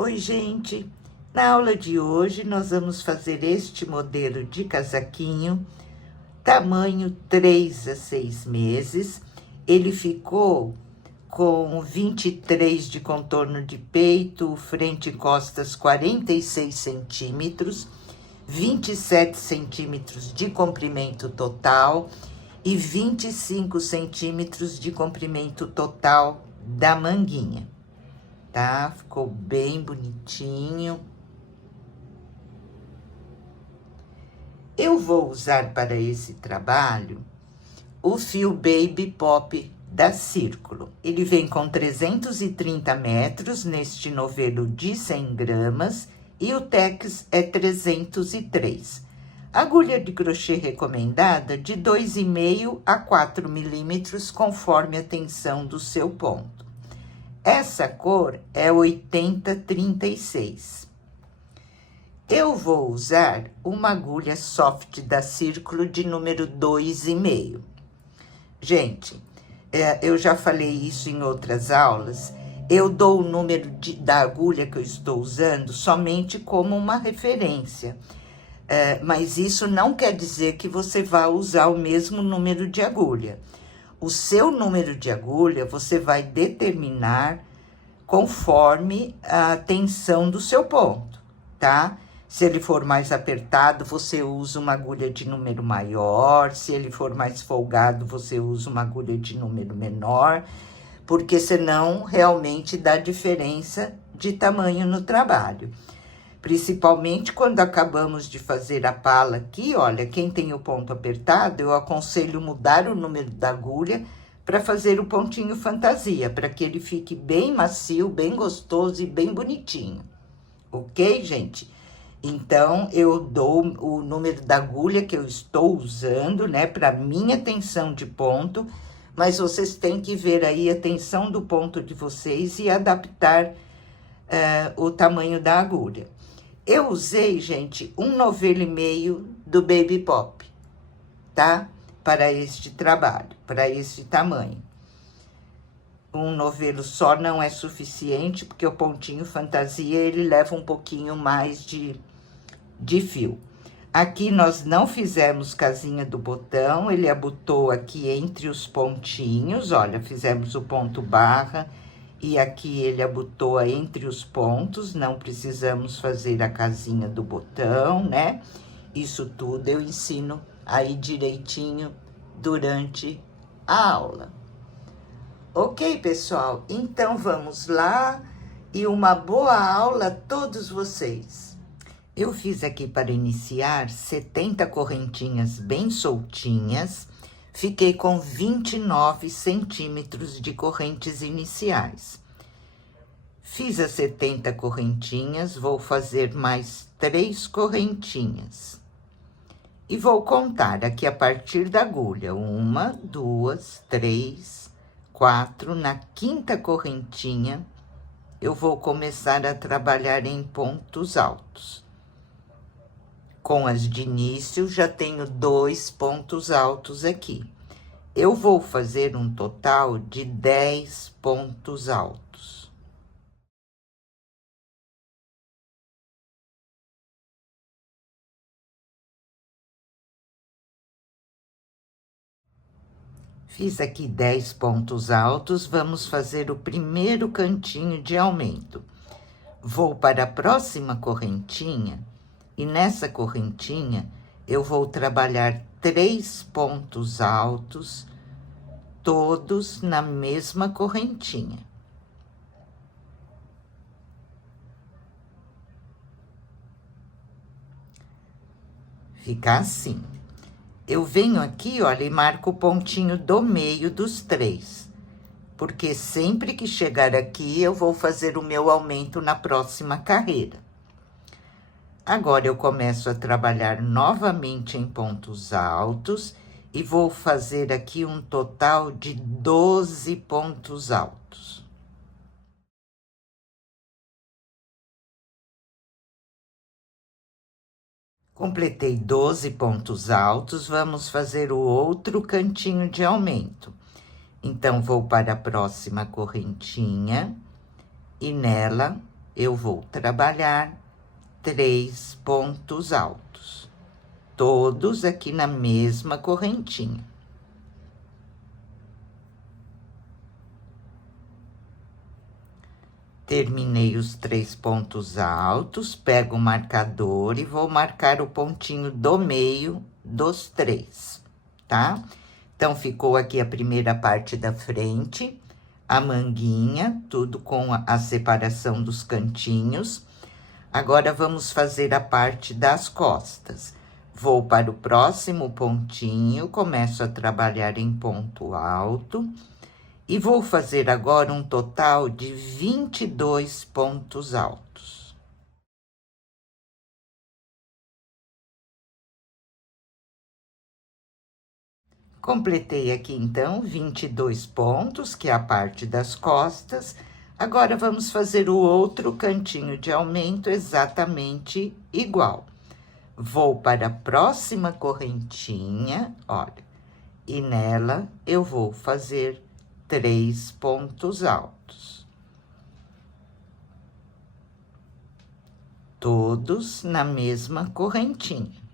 Oi, gente! Na aula de hoje, nós vamos fazer este modelo de casaquinho, tamanho 3 a 6 meses. Ele ficou com 23 de contorno de peito, frente e costas 46 centímetros, 27 centímetros de comprimento total e 25 centímetros de comprimento total da manguinha. Tá? Ficou bem bonitinho. Eu vou usar para esse trabalho o fio Baby Pop da Círculo. Ele vem com 330 metros neste novelo de 100 gramas e o tex é 303. Agulha de crochê recomendada de 2,5 a 4 milímetros, conforme a tensão do seu ponto. Essa cor é 8036. Eu vou usar uma agulha soft da Círculo de número 2,5. Gente, eu já falei isso em outras aulas. Eu dou o número da agulha que eu estou usando somente como uma referência. Mas isso não quer dizer que você vá usar o mesmo número de agulha. O seu número de agulha você vai determinar conforme a tensão do seu ponto, tá? Se ele for mais apertado, você usa uma agulha de número maior. Se ele for mais folgado, você usa uma agulha de número menor, porque senão realmente dá diferença de tamanho no trabalho. Principalmente quando acabamos de fazer a pala aqui, olha, quem tem o ponto apertado, eu aconselho mudar o número da agulha para fazer o pontinho fantasia, para que ele fique bem macio, bem gostoso e bem bonitinho. Ok, gente? Então, eu dou o número da agulha que eu estou usando, né, para minha tensão de ponto, mas vocês têm que ver aí a tensão do ponto de vocês e adaptar o tamanho da agulha. Eu usei, gente, 1,5 novelo do Baby Pop, tá? Para este trabalho, para este tamanho. 1 novelo só não é suficiente, porque o pontinho fantasia, ele leva um pouquinho mais de fio. Aqui nós não fizemos casinha do botão, ele abotou aqui entre os pontinhos, olha, fizemos o ponto barra, e aqui ele abotou entre os pontos, não precisamos fazer a casinha do botão, né? Isso tudo eu ensino aí direitinho durante a aula. Ok, pessoal? Então, vamos lá e uma boa aula a todos vocês. Eu fiz aqui para iniciar 70 correntinhas bem soltinhas. Fiquei com 29 centímetros de correntes iniciais. Fiz as 70 correntinhas, vou fazer mais 3 correntinhas. E vou contar aqui a partir da agulha. 1, 2, 3, 4. Na 5ª correntinha, eu vou começar a trabalhar em pontos altos. Com as de início, já tenho 2 pontos altos aqui. Eu vou fazer um total de 10 pontos altos. Fiz aqui 10 pontos altos, vamos fazer o primeiro cantinho de aumento. Vou para a próxima correntinha, e nessa correntinha eu vou trabalhar 3 pontos altos, todos na mesma correntinha. Fica assim. Eu venho aqui, olha, e marco o pontinho do meio dos 3, porque sempre que chegar aqui, eu vou fazer o meu aumento na próxima carreira. Agora, eu começo a trabalhar novamente em pontos altos e vou fazer aqui um total de 12 pontos altos. Completei 12 pontos altos, vamos fazer o outro cantinho de aumento. Então, vou para a próxima correntinha e nela eu vou trabalhar 3 pontos altos, todos aqui na mesma correntinha. Terminei os 3 pontos altos, pego o marcador e vou marcar o pontinho do meio dos 3, tá? Então, ficou aqui a primeira parte da frente, a manguinha, tudo com a separação dos cantinhos. Agora, vamos fazer a parte das costas. Vou para o próximo pontinho, começo a trabalhar em ponto alto. E vou fazer agora um total de 22 pontos altos. Completei aqui, então, 22 pontos, que é a parte das costas. Agora, vamos fazer o outro cantinho de aumento exatamente igual. Vou para a próxima correntinha, olha, e nela eu vou fazer 3 pontos altos. Todos na mesma correntinha.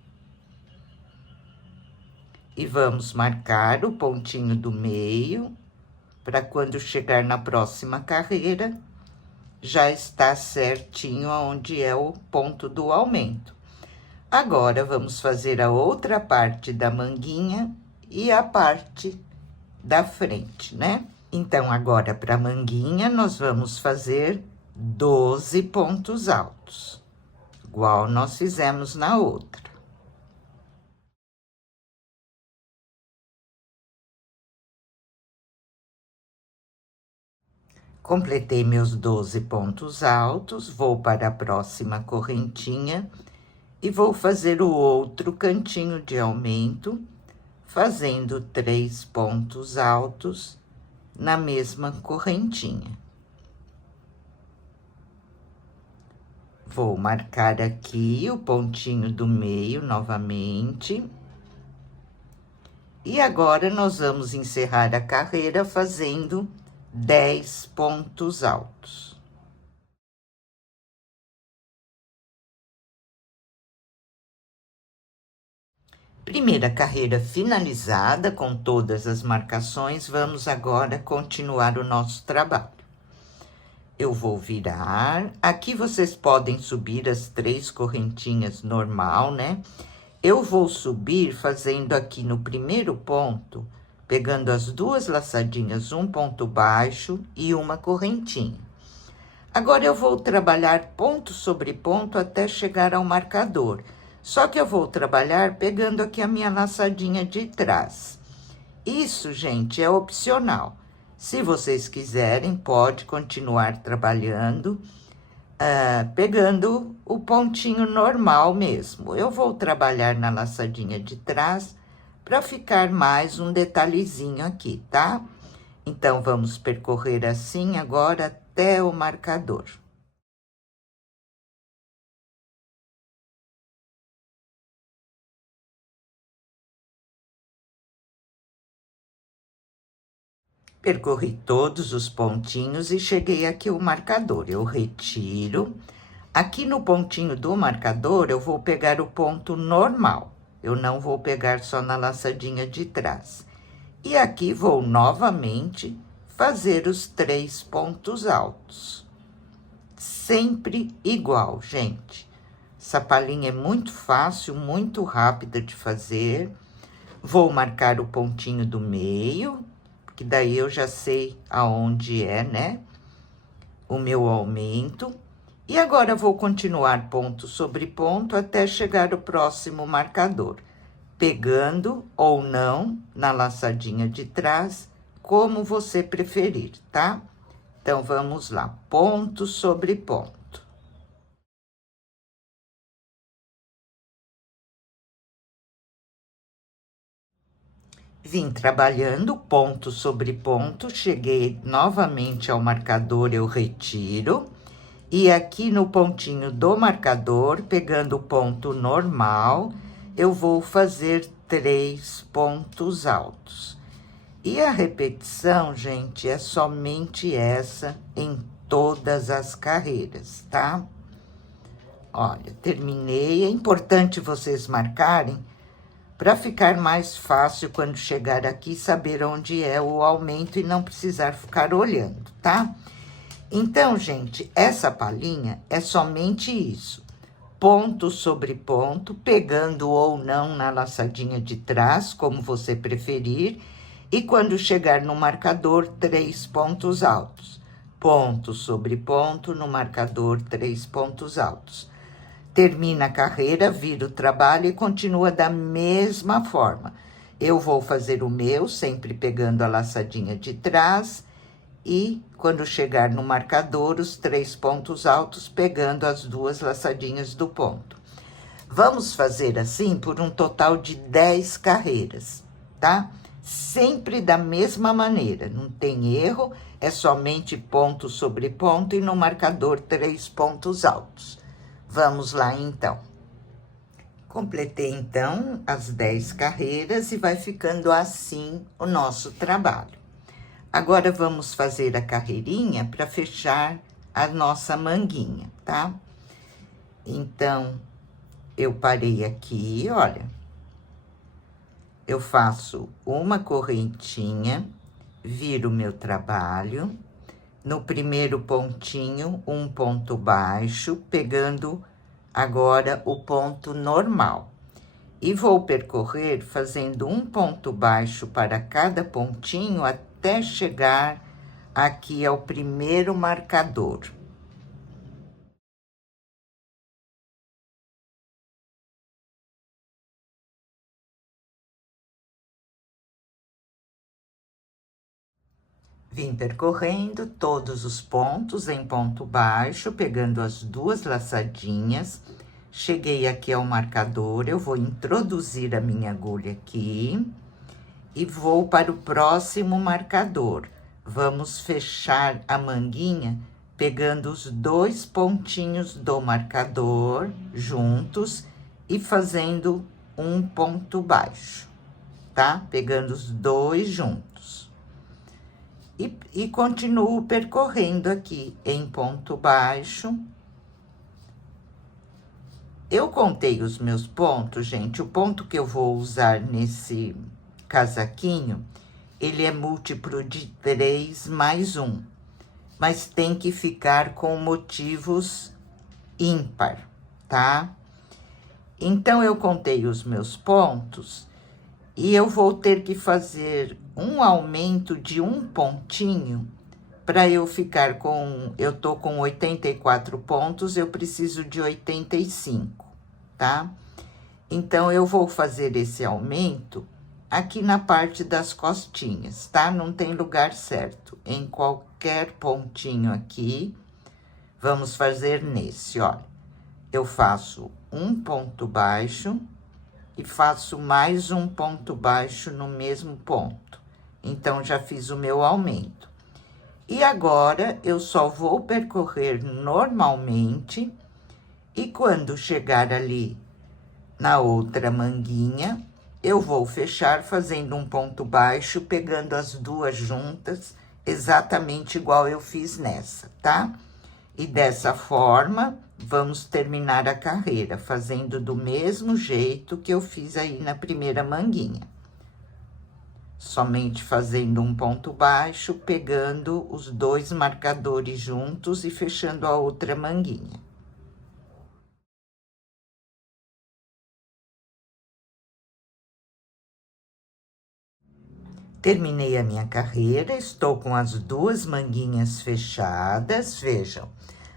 E vamos marcar o pontinho do meio, para quando chegar na próxima carreira, já está certinho onde é o ponto do aumento. Agora, vamos fazer a outra parte da manguinha e a parte da frente, né? Então, agora, para a manguinha, nós vamos fazer 12 pontos altos, igual nós fizemos na outra. Completei meus 12 pontos altos, vou para a próxima correntinha e vou fazer o outro cantinho de aumento, fazendo 3 pontos altos na mesma correntinha. Vou marcar aqui o pontinho do meio novamente. E agora, nós vamos encerrar a carreira fazendo 10 pontos altos. Primeira carreira finalizada, com todas as marcações, vamos agora continuar o nosso trabalho. Eu vou virar, aqui vocês podem subir as 3 correntinhas normal, né? Eu vou subir fazendo aqui no primeiro ponto, pegando as 2 laçadinhas, um ponto baixo e uma correntinha. Agora, eu vou trabalhar ponto sobre ponto até chegar ao marcador. Só que eu vou trabalhar pegando aqui a minha laçadinha de trás. Isso, gente, é opcional. Se vocês quiserem, pode continuar trabalhando, pegando o pontinho normal mesmo. Eu vou trabalhar na laçadinha de trás para ficar mais um detalhezinho aqui, tá? Então, vamos percorrer assim agora até o marcador. Percorri todos os pontinhos e cheguei aqui o marcador. Eu retiro. Aqui no pontinho do marcador, eu vou pegar o ponto normal. Eu não vou pegar só na laçadinha de trás. E aqui vou novamente fazer os 3 pontos altos. Sempre igual, gente. Essa palhinha é muito fácil, muito rápida de fazer. Vou marcar o pontinho do meio, que daí eu já sei aonde é, né? O meu aumento. E agora, vou continuar ponto sobre ponto até chegar o próximo marcador, pegando ou não na laçadinha de trás, como você preferir, tá? Então, vamos lá, ponto sobre ponto. Vim trabalhando ponto sobre ponto, cheguei novamente ao marcador, eu retiro. E aqui no pontinho do marcador, pegando o ponto normal, eu vou fazer 3 pontos altos. E a repetição, gente, é somente essa em todas as carreiras, tá? Olha, terminei. É importante vocês marcarem para ficar mais fácil quando chegar aqui saber onde é o aumento e não precisar ficar olhando, tá? Então, gente, essa palhinha é somente isso. Ponto sobre ponto, pegando ou não na laçadinha de trás, como você preferir, e quando chegar no marcador, 3 pontos altos. Ponto sobre ponto no marcador, 3 pontos altos. Termina a carreira, vira o trabalho e continua da mesma forma. Eu vou fazer o meu, sempre pegando a laçadinha de trás, e quando chegar no marcador, os 3 pontos altos, pegando as 2 laçadinhas do ponto. Vamos fazer assim por um total de 10 carreiras, tá? Sempre da mesma maneira, não tem erro, é somente ponto sobre ponto e no marcador 3 pontos altos. Vamos lá, então. Completei, então, as 10 carreiras e vai ficando assim o nosso trabalho. Agora, vamos fazer a carreirinha para fechar a nossa manguinha, tá? Então, eu parei aqui, olha. Eu faço uma correntinha, viro meu trabalho. No primeiro pontinho, um ponto baixo, pegando agora o ponto normal. E vou percorrer fazendo um ponto baixo para cada pontinho até chegar aqui ao primeiro marcador. Vim percorrendo todos os pontos em ponto baixo, pegando as 2 laçadinhas. Cheguei aqui ao marcador, eu vou introduzir a minha agulha aqui e vou para o próximo marcador. Vamos fechar a manguinha pegando os 2 pontinhos do marcador juntos e fazendo um ponto baixo, tá? Pegando os 2 juntos. E continuo percorrendo aqui em ponto baixo. Eu contei os meus pontos, gente. O ponto que eu vou usar nesse casaquinho, ele é múltiplo de 3 mais 1. Mas tem que ficar com motivos ímpar, tá? Então, eu contei os meus pontos e eu vou ter que fazer um aumento de um pontinho para eu ficar com... Eu tô com 84 pontos, eu preciso de 85, tá? Então, eu vou fazer esse aumento aqui na parte das costinhas, tá? Não tem lugar certo. Em qualquer pontinho aqui, vamos fazer nesse, olha. Eu faço um ponto baixo e faço mais um ponto baixo no mesmo ponto. Então, já fiz o meu aumento. E agora, eu só vou percorrer normalmente e quando chegar ali na outra manguinha, eu vou fechar fazendo um ponto baixo, pegando as 2 juntas, exatamente igual eu fiz nessa, tá? E dessa forma, vamos terminar a carreira, fazendo do mesmo jeito que eu fiz aí na primeira manguinha. Somente fazendo um ponto baixo, pegando os 2 marcadores juntos e fechando a outra manguinha. Terminei a minha carreira, estou com as 2 manguinhas fechadas, vejam.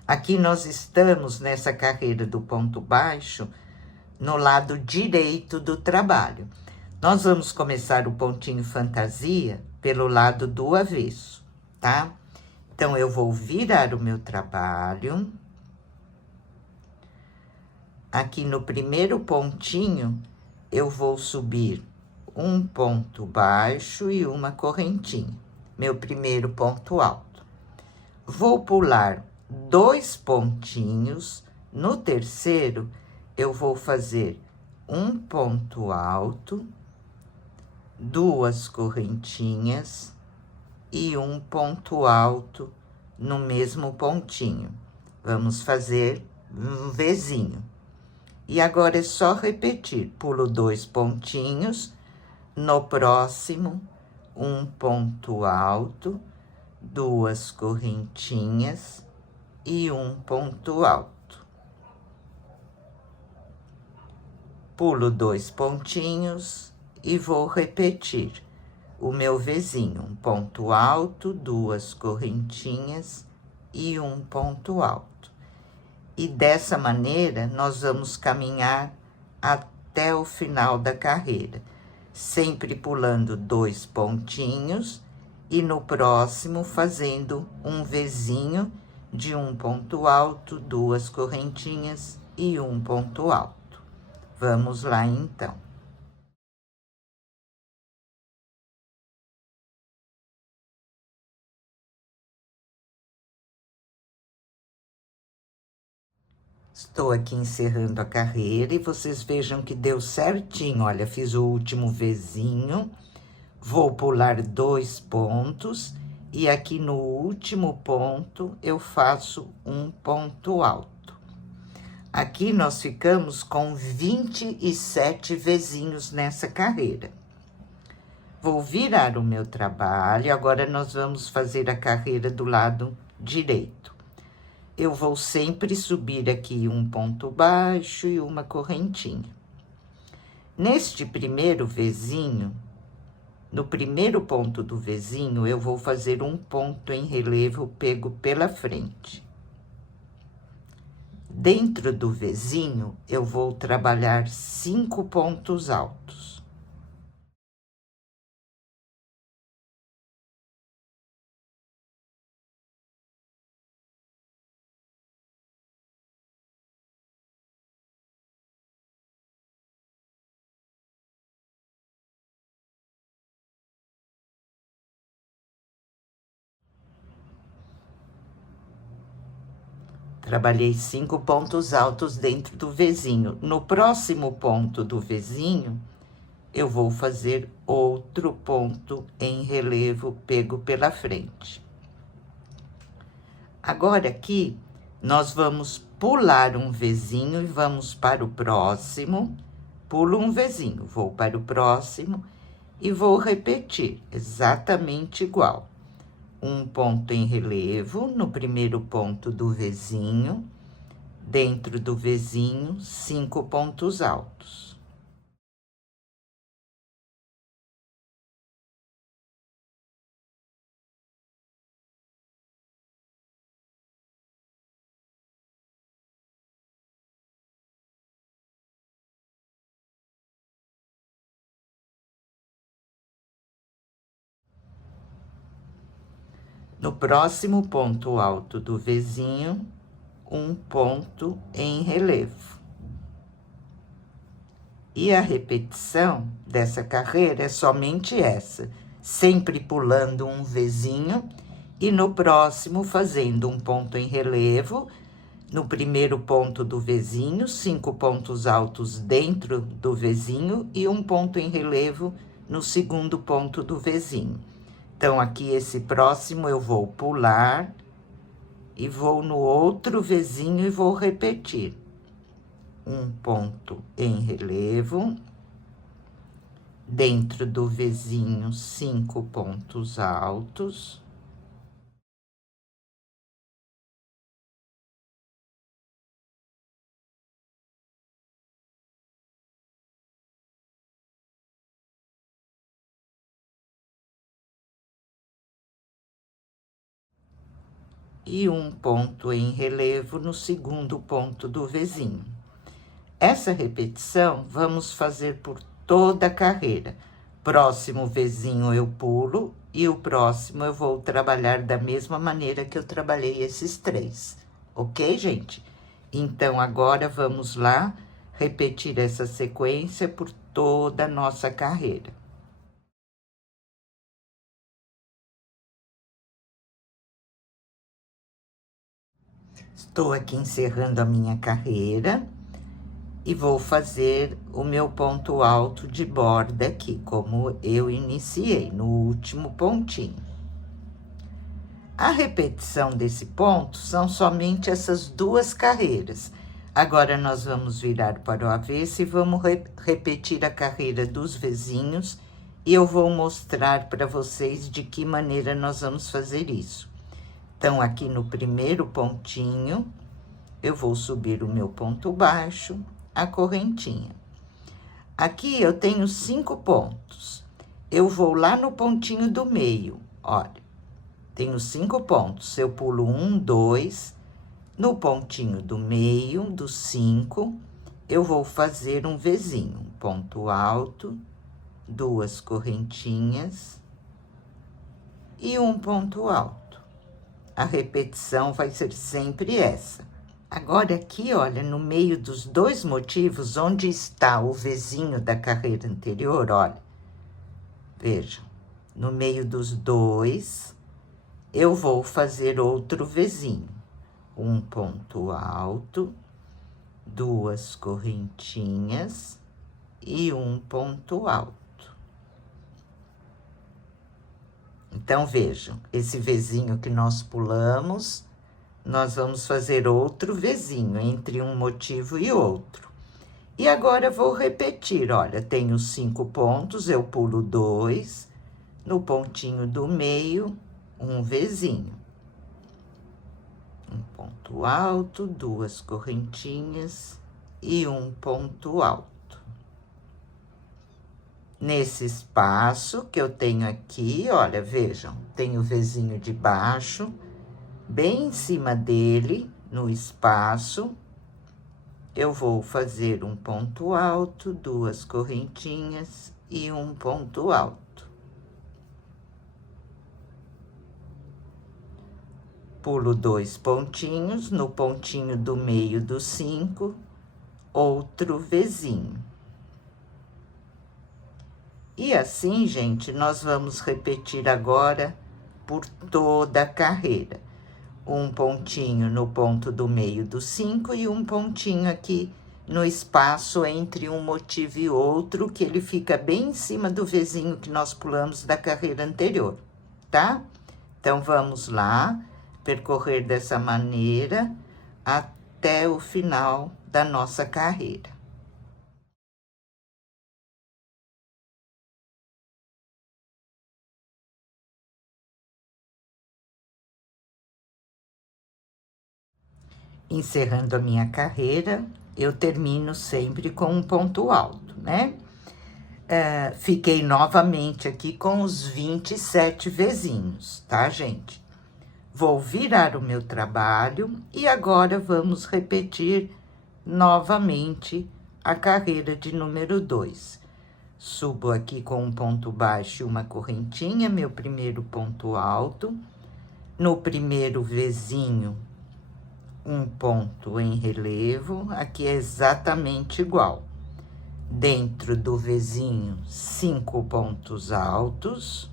Aqui nós estamos nessa carreira do ponto baixo, no lado direito do trabalho. Nós vamos começar o pontinho fantasia pelo lado do avesso, tá? Então, eu vou virar o meu trabalho. Aqui no primeiro pontinho, eu vou subir um ponto baixo e uma correntinha, meu primeiro ponto alto. Vou pular 2 pontinhos, no terceiro, eu vou fazer um ponto alto, 2 correntinhas e um ponto alto no mesmo pontinho. Vamos fazer um Vzinho. E agora é só repetir. Pulo 2 pontinhos, no próximo, um ponto alto, 2 correntinhas e um ponto alto. Pulo 2 pontinhos e vou repetir o meu Vzinho. Um ponto alto, 2 correntinhas e um ponto alto. E dessa maneira, nós vamos caminhar até o final da carreira, sempre pulando 2 pontinhos e no próximo fazendo um Vzinho de um ponto alto, 2 correntinhas e um ponto alto. Vamos lá, então. Estou aqui encerrando a carreira e vocês vejam que deu certinho. Olha, fiz o último Vzinho, vou pular 2 pontos e aqui no último ponto eu faço um ponto alto. Aqui nós ficamos com 27 Vzinhos nessa carreira. Vou virar o meu trabalho, agora nós vamos fazer a carreira do lado direito. Eu vou sempre subir aqui um ponto baixo e uma correntinha. Neste primeiro Vzinho, no primeiro ponto do Vzinho, eu vou fazer um ponto em relevo pego pela frente. Dentro do Vzinho, eu vou trabalhar 5 pontos altos. Trabalhei 5 pontos altos dentro do Vzinho. No próximo ponto do Vzinho, eu vou fazer outro ponto em relevo pego pela frente. Agora aqui, nós vamos pular um Vzinho e vamos para o próximo. Pulo um Vzinho, vou para o próximo e vou repetir exatamente igual. Um ponto em relevo no primeiro ponto do Vzinho, dentro do Vzinho, 5 pontos altos. No próximo ponto alto do Vzinho, um ponto em relevo. E a repetição dessa carreira é somente essa, sempre pulando um Vzinho e no próximo fazendo um ponto em relevo, no primeiro ponto do Vzinho, 5 pontos altos dentro do Vzinho e um ponto em relevo no segundo ponto do Vzinho. Então, aqui esse próximo eu vou pular e vou no outro Vzinho e vou repetir. Um ponto em relevo, dentro do Vzinho, 5 pontos altos. E um ponto em relevo no segundo ponto do Vzinho. Essa repetição vamos fazer por toda a carreira. Próximo Vzinho eu pulo e o próximo eu vou trabalhar da mesma maneira que eu trabalhei esses 3. Ok, gente? Então, agora vamos lá repetir essa sequência por toda a nossa carreira. Estou aqui encerrando a minha carreira e vou fazer o meu ponto alto de borda aqui, como eu iniciei, no último pontinho. A repetição desse ponto são somente essas duas carreiras. Agora, nós vamos virar para o avesso e vamos repetir a carreira dos vizinhos, e eu vou mostrar para vocês de que maneira nós vamos fazer isso. Então, aqui no primeiro pontinho, eu vou subir o meu ponto baixo, a correntinha. Aqui eu tenho 5 pontos. Eu vou lá no pontinho do meio, olha. Tenho 5 pontos. Eu pulo 1, 2, no pontinho do meio, dos 5, eu vou fazer um Vzinho, um ponto alto, 2 correntinhas e um ponto alto. A repetição vai ser sempre essa. Agora, aqui, olha, no meio dos 2 motivos, onde está o Vzinho da carreira anterior, olha, vejam, no meio dos 2, eu vou fazer outro Vzinho. Um ponto alto, 2 correntinhas e um ponto alto. Então, vejam, esse Vzinho que nós pulamos, nós vamos fazer outro Vzinho entre um motivo e outro. E agora, vou repetir, olha, tenho 5 pontos, eu pulo 2, no pontinho do meio, um Vzinho. Um ponto alto, 2 correntinhas e um ponto alto. Nesse espaço que eu tenho aqui, olha, vejam, tem o Vzinho de baixo, bem em cima dele, no espaço, eu vou fazer um ponto alto, 2 correntinhas e um ponto alto. Pulo 2 pontinhos, no pontinho do meio dos 5, outro Vzinho. E assim, gente, nós vamos repetir agora por toda a carreira. Um pontinho no ponto do meio dos 5 e um pontinho aqui no espaço entre um motivo e outro, que ele fica bem em cima do Vzinho que nós pulamos da carreira anterior, tá? Então, vamos lá, percorrer dessa maneira até o final da nossa carreira. Encerrando a minha carreira, eu termino sempre com um ponto alto, né? Fiquei novamente aqui com os 27 Vzinhos, tá, gente? Vou virar o meu trabalho e agora vamos repetir novamente a carreira de número 2. Subo aqui com um ponto baixo e uma correntinha, meu primeiro ponto alto. No primeiro Vzinho, um ponto em relevo, aqui é exatamente igual. Dentro do Vzinho, 5 pontos altos.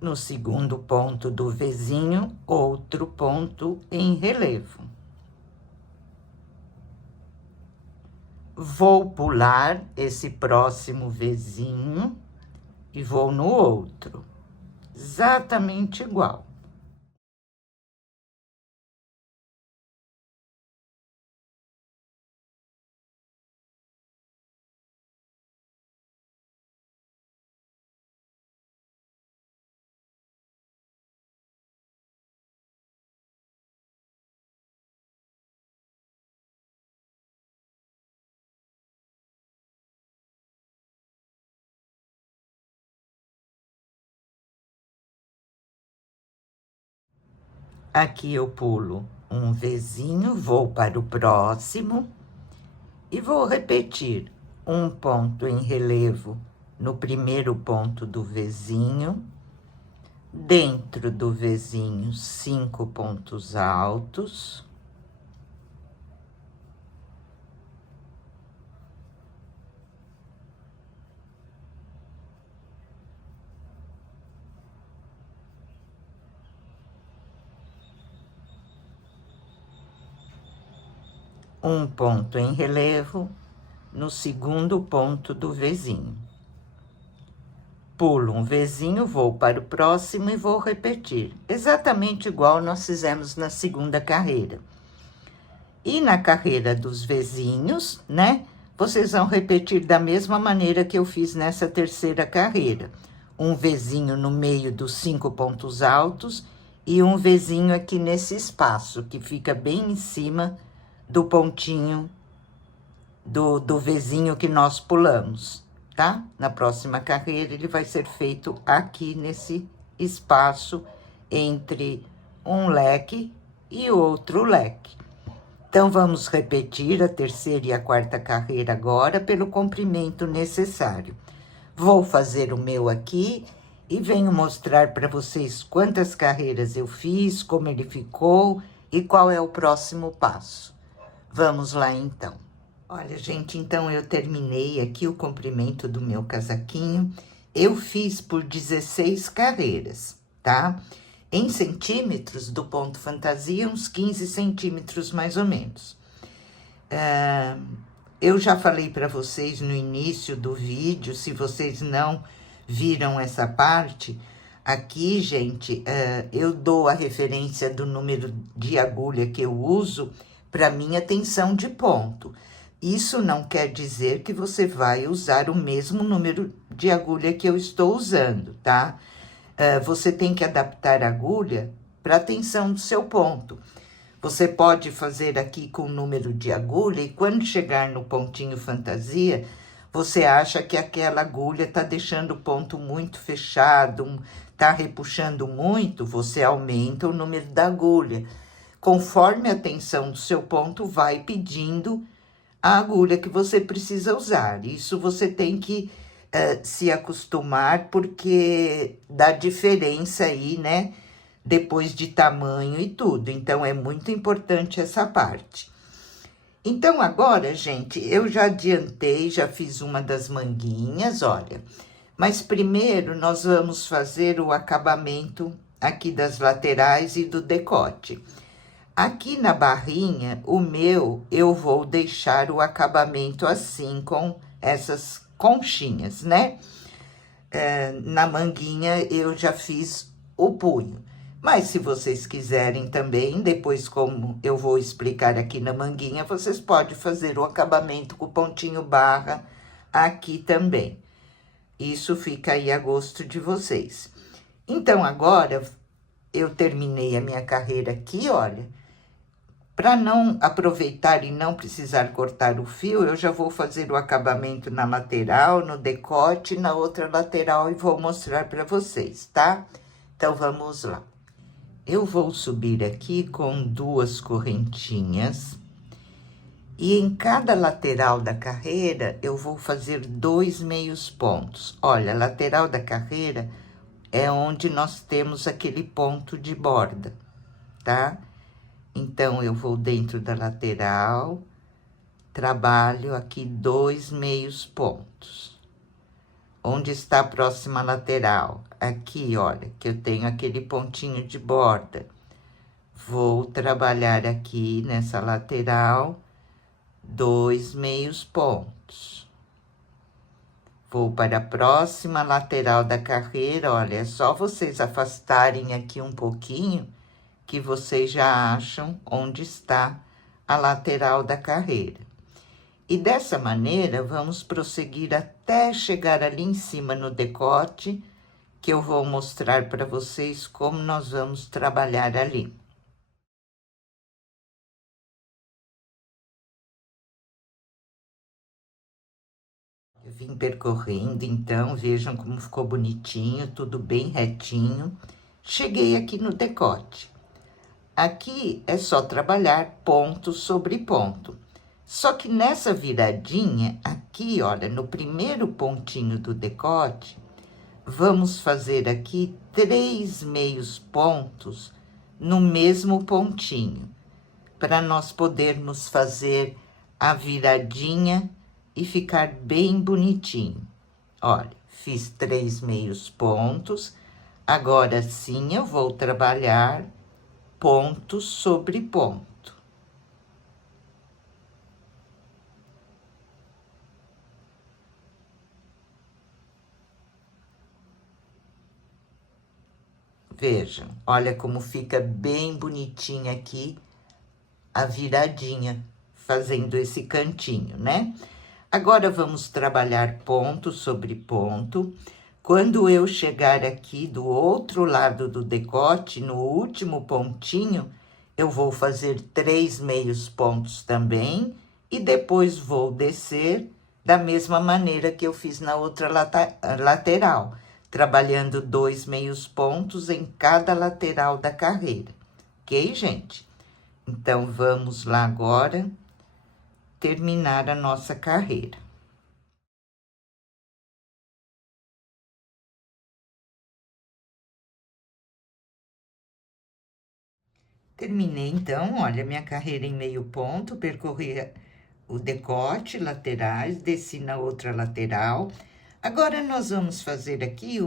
No segundo ponto do Vzinho, outro ponto em relevo. Vou pular esse próximo Vzinho e vou no outro, exatamente igual. Aqui eu pulo um Vzinho, vou para o próximo e vou repetir um ponto em relevo no primeiro ponto do Vzinho, dentro do Vzinho, 5 pontos altos. um ponto em relevo no segundo ponto do Vzinho. Pulo um Vzinho, vou para o próximo e vou repetir, exatamente igual nós fizemos na segunda carreira. E na carreira dos Vzinhos, né, vocês vão repetir da mesma maneira que eu fiz nessa terceira carreira. Um Vzinho no meio dos 5 pontos altos e um Vzinho aqui nesse espaço, que fica bem em cima do pontinho do Vzinho que nós pulamos, tá? Na próxima carreira, ele vai ser feito aqui nesse espaço entre um leque e outro leque. Então, vamos repetir a terceira e a quarta carreira agora pelo comprimento necessário. Vou fazer o meu aqui e venho mostrar para vocês quantas carreiras eu fiz, como ele ficou e qual é o próximo passo. Vamos lá, então. Olha, gente, então eu terminei aqui o comprimento do meu casaquinho. Eu fiz por 16 carreiras, tá? Em centímetros do ponto fantasia, uns 15 centímetros mais ou menos. Eu já falei para vocês no início do vídeo, se vocês não viram essa parte, aqui, gente, eu dou a referência do número de agulha que eu uso para minha tensão de ponto. Isso não quer dizer que você vai usar o mesmo número de agulha que eu estou usando, tá? Você tem que adaptar a agulha para a tensão do seu ponto. Você pode fazer aqui com o número de agulha e quando chegar no pontinho fantasia, você acha que aquela agulha tá deixando o ponto muito fechado, tá repuxando muito, você aumenta o número da agulha. Conforme a tensão do seu ponto vai pedindo a agulha que você precisa usar. Isso você tem que se acostumar, porque dá diferença aí, né? Depois de tamanho e tudo. Então, é muito importante essa parte. Então, agora, gente, eu já adiantei, já fiz uma das manguinhas, olha. Mas primeiro, nós vamos fazer o acabamento aqui das laterais e do decote. Aqui na barrinha, eu vou deixar o acabamento assim, com essas conchinhas, né? Na manguinha, eu já fiz o punho. Mas se vocês quiserem também, depois como eu vou explicar aqui na manguinha, vocês podem fazer o acabamento com o pontinho barra aqui também. Isso fica aí a gosto de vocês. Então, agora, eu terminei a minha carreira aqui, olha. Para não aproveitar e não precisar cortar o fio, eu já vou fazer o acabamento na lateral, no decote, na outra lateral e vou mostrar para vocês, tá? Então, vamos lá. Eu vou subir aqui com 2 correntinhas e em cada lateral da carreira eu vou fazer 2 meios pontos. Olha, a lateral da carreira é onde nós temos aquele ponto de borda, tá? Então, eu vou dentro da lateral, trabalho aqui 2 meios pontos. Onde está a próxima lateral? Aqui, olha, que eu tenho aquele pontinho de borda. Vou trabalhar aqui nessa lateral 2 meios pontos. Vou para a próxima lateral da carreira, olha, é só vocês afastarem aqui um pouquinho que vocês já acham onde está a lateral da carreira. E dessa maneira, vamos prosseguir até chegar ali em cima no decote, que eu vou mostrar para vocês como nós vamos trabalhar ali. Eu vim percorrendo, então, vejam como ficou bonitinho, tudo bem retinho. Cheguei aqui no decote. Aqui é só trabalhar ponto sobre ponto. Só que nessa viradinha, aqui, olha, no primeiro pontinho do decote, vamos fazer aqui 3 meios pontos no mesmo pontinho, para nós podermos fazer a viradinha e ficar bem bonitinho. Olha, fiz 3 meios pontos, agora sim eu vou trabalhar ponto sobre ponto. Vejam, olha como fica bem bonitinha aqui a viradinha, fazendo esse cantinho, né? Agora, vamos trabalhar ponto sobre ponto. Quando eu chegar aqui do outro lado do decote, no último pontinho, eu vou fazer 3 meios pontos também, e depois vou descer da mesma maneira que eu fiz na outra lateral, trabalhando 2 meios pontos em cada lateral da carreira. Ok, gente? Então, vamos lá agora terminar a nossa carreira. Terminei, então, olha, minha carreira em meio ponto, percorri o decote, laterais, desci na outra lateral. Agora, nós vamos fazer aqui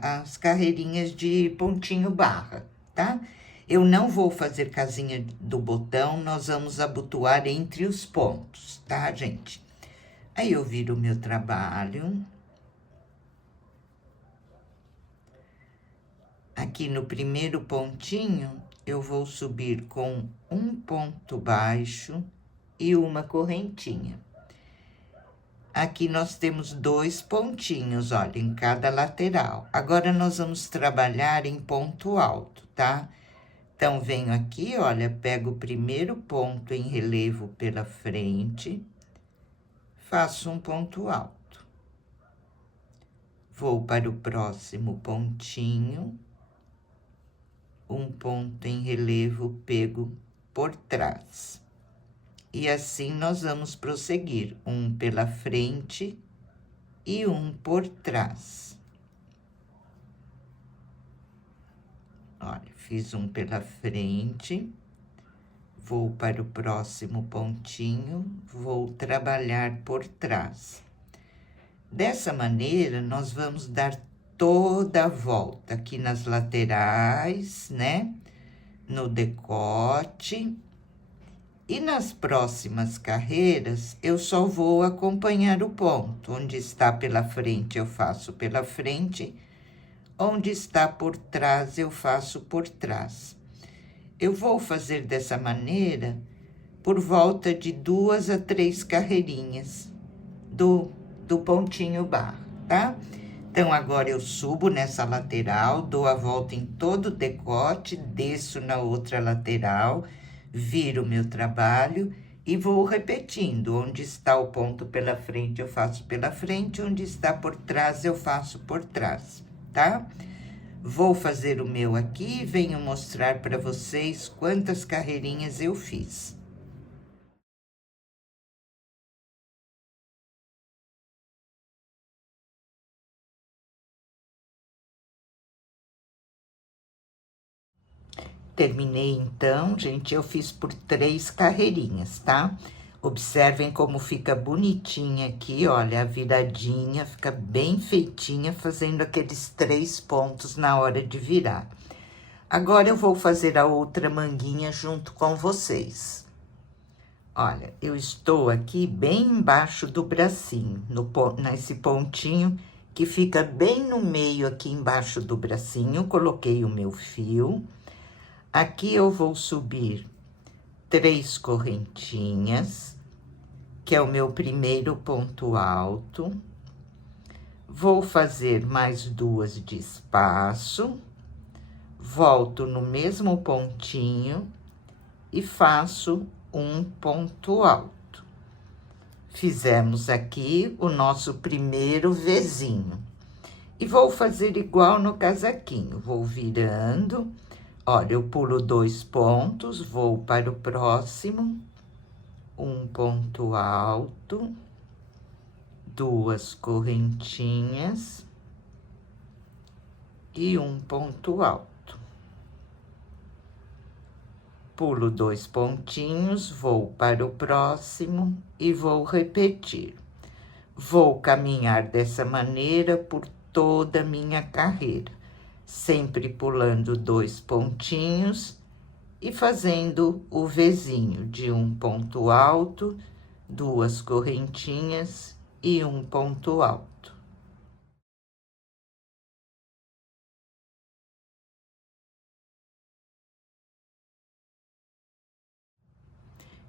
as carreirinhas de pontinho barra, tá? Eu não vou fazer casinha do botão, nós vamos abotoar entre os pontos, tá, gente? Aí, eu viro o meu trabalho. Aqui no primeiro pontinho, eu vou subir com um ponto baixo e uma correntinha. Aqui nós temos 2 pontinhos, olha, em cada lateral. Agora, nós vamos trabalhar em ponto alto, tá? Então, venho aqui, olha, pego o primeiro ponto em relevo pela frente, faço um ponto alto. Vou para o próximo pontinho, um ponto em relevo pego por trás. E assim nós vamos prosseguir, um pela frente e um por trás. Olha, fiz um pela frente, vou para o próximo pontinho, vou trabalhar por trás. Dessa maneira, nós vamos dar toda a volta aqui nas laterais, né? No decote. E nas próximas carreiras, eu só vou acompanhar o ponto. Onde está pela frente, eu faço pela frente. Onde está por trás, eu faço por trás. Eu vou fazer dessa maneira por volta de 2 a 3 carreirinhas do pontinho barra, tá? Então, agora eu subo nessa lateral, dou a volta em todo o decote, desço na outra lateral, viro meu trabalho e vou repetindo. Onde está o ponto pela frente, eu faço pela frente. Onde está por trás, eu faço por trás, tá? Vou fazer o meu aqui e venho mostrar para vocês quantas carreirinhas eu fiz. Terminei, então, gente, eu fiz por 3 carreirinhas, tá? Observem como fica bonitinha aqui, olha, a viradinha, fica bem feitinha, fazendo aqueles 3 pontos na hora de virar. Agora, eu vou fazer a outra manguinha junto com vocês. Olha, eu estou aqui bem embaixo do bracinho, nesse pontinho que fica bem no meio aqui embaixo do bracinho, coloquei o meu fio. Aqui eu vou subir 3 correntinhas, que é o meu primeiro ponto alto. Vou fazer mais 2 de espaço, volto no mesmo pontinho e faço um ponto alto. Fizemos aqui o nosso primeiro Vzinho. E vou fazer igual no casaquinho, vou virando. Olha, eu pulo 2 pontos, vou para o próximo, um ponto alto, 2 correntinhas e um ponto alto. Pulo 2 pontinhos, vou para o próximo e vou repetir. Vou caminhar dessa maneira por toda a minha carreira, sempre pulando 2 pontinhos e fazendo o Vzinho de um ponto alto, 2 correntinhas e um ponto alto.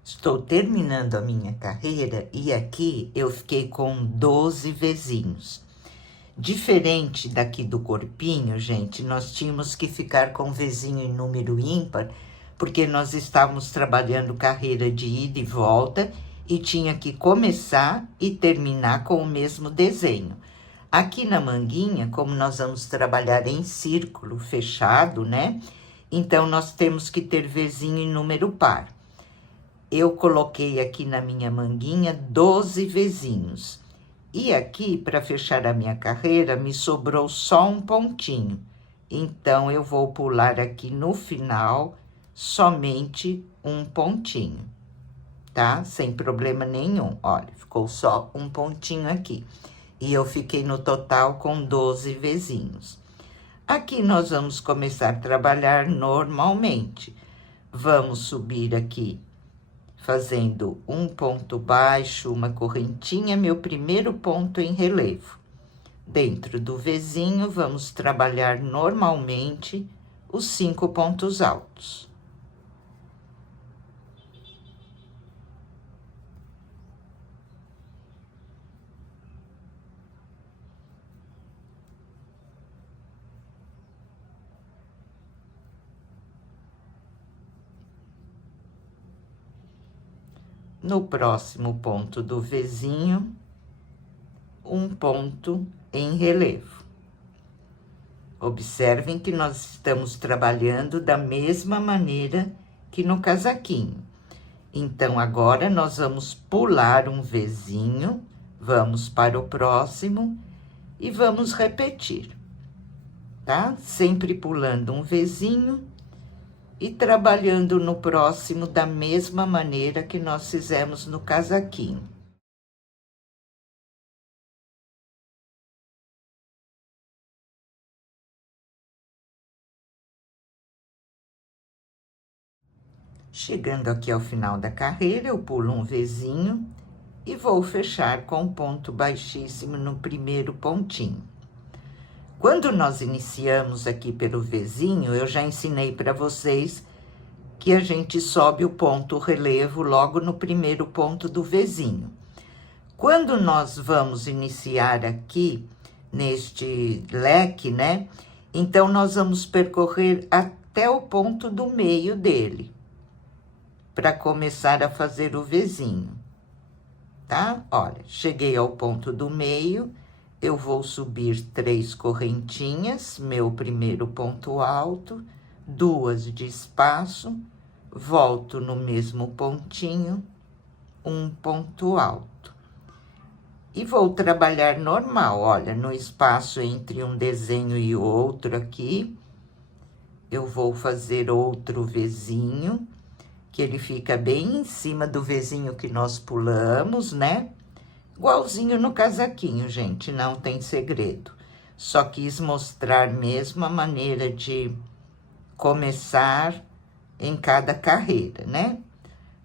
Estou terminando a minha carreira e aqui eu fiquei com 12 vezinhos. Diferente daqui do corpinho, gente, nós tínhamos que ficar com vezinho em número ímpar, porque nós estávamos trabalhando carreira de ida e volta e tinha que começar e terminar com o mesmo desenho. Aqui na manguinha, como nós vamos trabalhar em círculo fechado, né? Então, nós temos que ter vezinho em número par. Eu coloquei aqui na minha manguinha 12 vezinhos. E aqui, para fechar a minha carreira, me sobrou só um pontinho. Então, eu vou pular aqui no final somente um pontinho, tá? Sem problema nenhum. Olha, ficou só um pontinho aqui. E eu fiquei no total com 12 vezinhos. Aqui nós vamos começar a trabalhar normalmente. Vamos subir aqui fazendo um ponto baixo, uma correntinha, meu primeiro ponto em relevo. Dentro do vezinho, vamos trabalhar normalmente os 5 pontos altos. No próximo ponto do vezinho, um ponto em relevo. Observem que nós estamos trabalhando da mesma maneira que no casaquinho. Então, agora, nós vamos pular um vezinho, vamos para o próximo e vamos repetir, tá? Sempre pulando um vezinho e trabalhando no próximo da mesma maneira que nós fizemos no casaquinho. Chegando aqui ao final da carreira, eu pulo um vezinho e vou fechar com um ponto baixíssimo no primeiro pontinho. Quando nós iniciamos aqui pelo vezinho, eu já ensinei para vocês que a gente sobe o ponto relevo logo no primeiro ponto do vezinho. Quando nós vamos iniciar aqui neste leque, né? Então, nós vamos percorrer até o ponto do meio dele, para começar a fazer o vezinho, tá? Olha, cheguei ao ponto do meio, eu vou subir 3 correntinhas, meu primeiro ponto alto, 2 de espaço, volto no mesmo pontinho, um ponto alto. E vou trabalhar normal, olha, no espaço entre um desenho e outro aqui, eu vou fazer outro vezinho, que ele fica bem em cima do vezinho que nós pulamos, né? Igualzinho no casaquinho, gente, não tem segredo. Só quis mostrar mesmo a maneira de começar em cada carreira, né?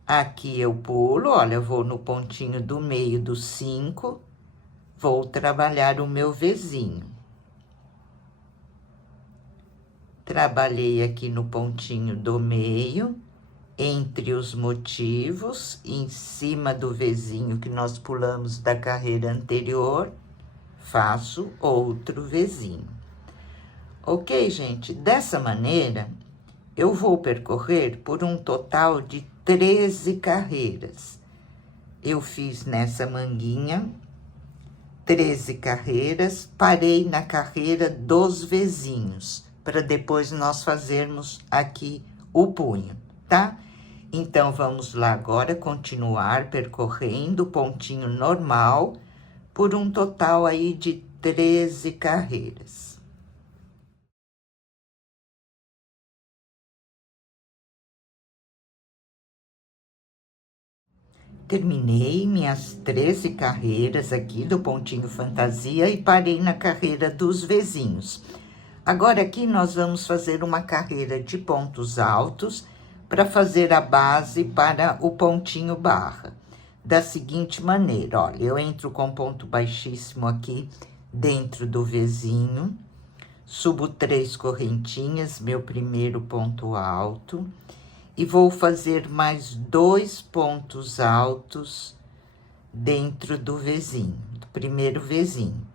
Aqui eu pulo, olha, eu vou no pontinho do meio do 5, vou trabalhar o meu vezinho. Trabalhei aqui no pontinho do meio, entre os motivos, em cima do vezinho que nós pulamos da carreira anterior, faço outro vezinho. Ok, gente? Dessa maneira, eu vou percorrer por um total de 13 carreiras. Eu fiz nessa manguinha 13 carreiras, parei na carreira dos vezinhos, para depois nós fazermos aqui o punho, tá? Então, vamos lá agora continuar percorrendo o pontinho normal por um total aí de 13 carreiras. Terminei minhas 13 carreiras aqui do pontinho fantasia e parei na carreira dos vezinhos. Agora, aqui nós vamos fazer uma carreira de pontos altos para fazer a base para o pontinho barra. Da seguinte maneira, olha, eu entro com ponto baixíssimo aqui dentro do vezinho, subo 3 correntinhas, meu primeiro ponto alto, e vou fazer mais 2 pontos altos dentro do Vzinho, do primeiro Vzinho,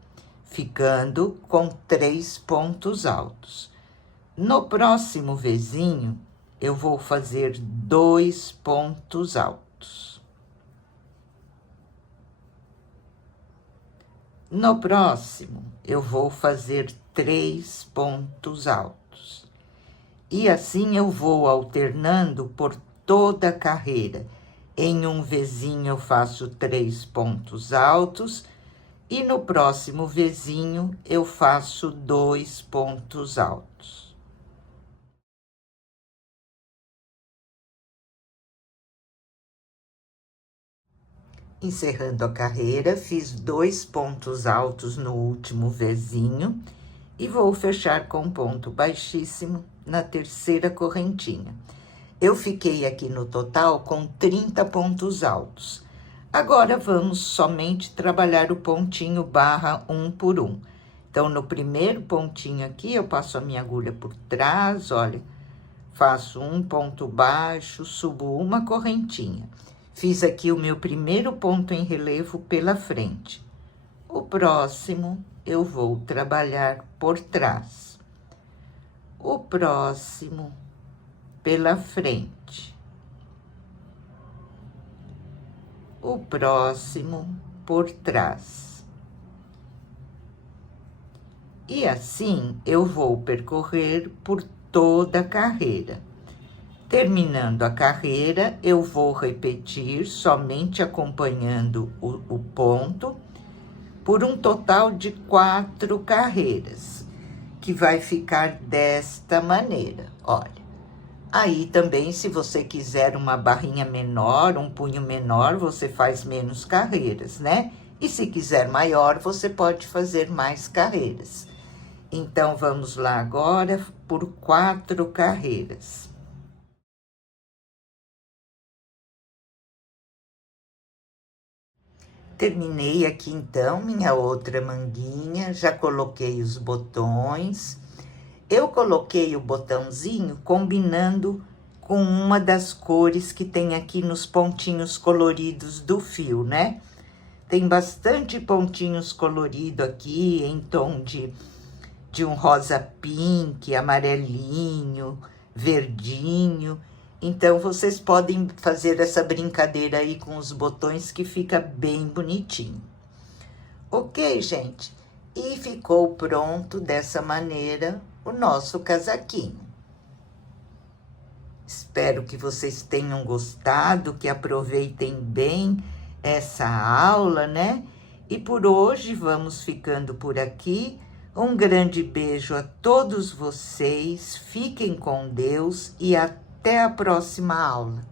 ficando com 3 pontos altos. No próximo Vzinho, eu vou fazer 2 pontos altos. No próximo, eu vou fazer 3 pontos altos. E assim eu vou alternando por toda a carreira. Em um Vzinho eu faço 3 pontos altos e no próximo Vzinho eu faço 2 pontos altos. Encerrando a carreira, fiz 2 pontos altos no último Vzinho e vou fechar com ponto baixíssimo na terceira correntinha. Eu fiquei aqui no total com 30 pontos altos. Agora, vamos somente trabalhar o pontinho barra 1 por 1. Então, no primeiro pontinho aqui, eu passo a minha agulha por trás, olha, faço um ponto baixo, subo uma correntinha. Fiz aqui o meu primeiro ponto em relevo pela frente. O próximo, eu vou trabalhar por trás. O próximo, pela frente. O próximo, por trás. E assim, eu vou percorrer por toda a carreira. Terminando a carreira, eu vou repetir, somente acompanhando o ponto, por um total de 4 carreiras, que vai ficar desta maneira, olha. Aí também, se você quiser uma barrinha menor, um punho menor, você faz menos carreiras, né? E se quiser maior, você pode fazer mais carreiras. Então, vamos lá agora por 4 carreiras. Terminei aqui, então, minha outra manguinha, já coloquei os botões. Eu coloquei o botãozinho combinando com uma das cores que tem aqui nos pontinhos coloridos do fio, né? Tem bastante pontinhos coloridos aqui, em tom de um rosa pink, amarelinho, verdinho. Então, vocês podem fazer essa brincadeira aí com os botões que fica bem bonitinho. Ok, gente? E ficou pronto dessa maneira o nosso casaquinho. Espero que vocês tenham gostado, que aproveitem bem essa aula, né? E por hoje vamos ficando por aqui. Um grande beijo a todos vocês, fiquem com Deus e até a próxima aula.